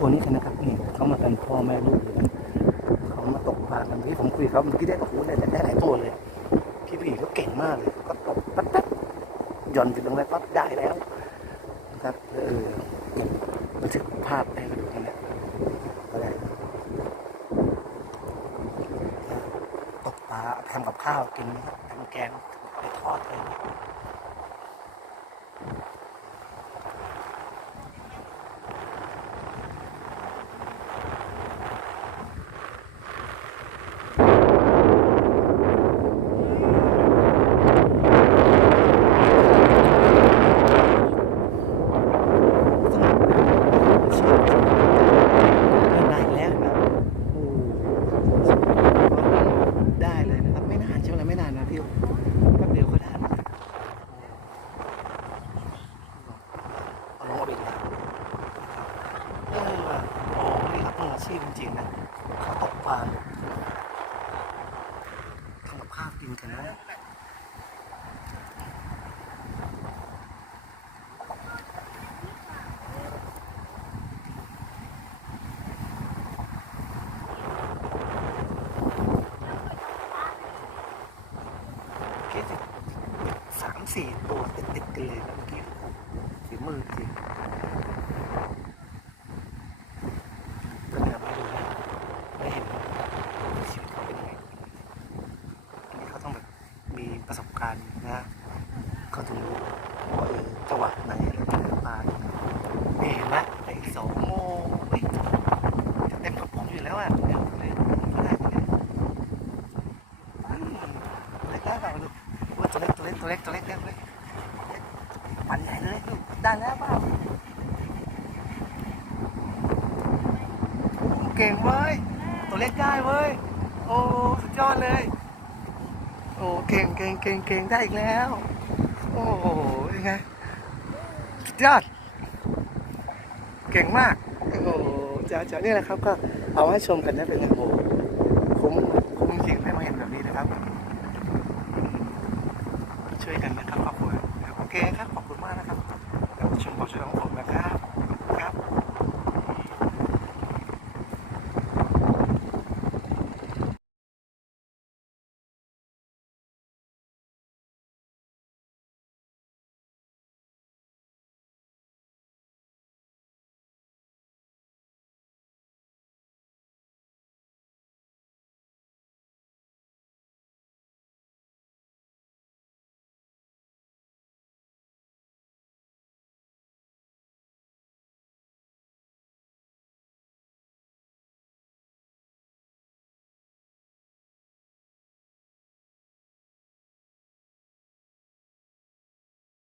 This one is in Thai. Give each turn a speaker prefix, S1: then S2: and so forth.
S1: รัวนี้กันนะครับนี่เขามากันพ่อแม่ลูกเลยนะเขามาตกปลากันที่ผมคุยกับเขาเมื่อกี้ได้โอ้โหได้ได้หลายตัวเลยพี่ผู้หญิงเขาเก่งมากเลยก็ตกปั๊บปั๊บหย่อนจุดลงไปปั๊บได้แล้วนะครับเออเก็บบันทึกภาพให้ดูกันนะก็ได้ตกปลาทำกับข้าวกินนะครับทำแกงไปทอดเลย ได้แล้วนะโอ้ได้เลยนะครับ ไม่นานใช่ไหมไม่นานนะพี่แป๊บเดียวก็ได้นะเอาลงมาอีกแล้วเออโอ้นี่ครับมืออา ชีพจริงๆนะเขาตกปลาทำกับข้าวกินกันนะเมื่อกี้สามสี่ตัวติดติดกันเลยเมื่อกี้ฝีมือจริงก็เนี่ยไม่ดูนะไม่เห็นว่าชีวิตเขาเป็นยังไงอันนี้เขาต้องแบบมีประสบการณ์นะเขาถึงรู้ว่าเออจังหวะไหนเราจะเลือกมานี่เห็นไหมไอ้สองโมง เฮ้ยเต็มกระป๋องอยู่แล้วอะเดี๋ยวเลยก็ได้เลยอืมได้ได้เปล่าลูกตัวเล็กตัวเล็กตัวเล็กตัวเล็กเล็กเล็กปันใหญ่เลยลูกได้แล้วเปล่าโอ้เก่งเว้ยตัวเล็กได้เว้ยโอ้สุดยอดเลยโอ้เก่งเก่งเก่งเก่งได้อีกแล้ว โอ้โหยังไงสุดยอดเก่งมาก โอ้เจ้าเจ้านี่แหละครับ ก็เอาให้ชมกันนะเป็นงโอ้โหคุ้มคุ้มจริงได้มาเห็นแบบนี้นะครับ ช่วยกันนะครับครอบครัวโอเคครับขอบคุณมากนะครับแล้วชมขอช่วย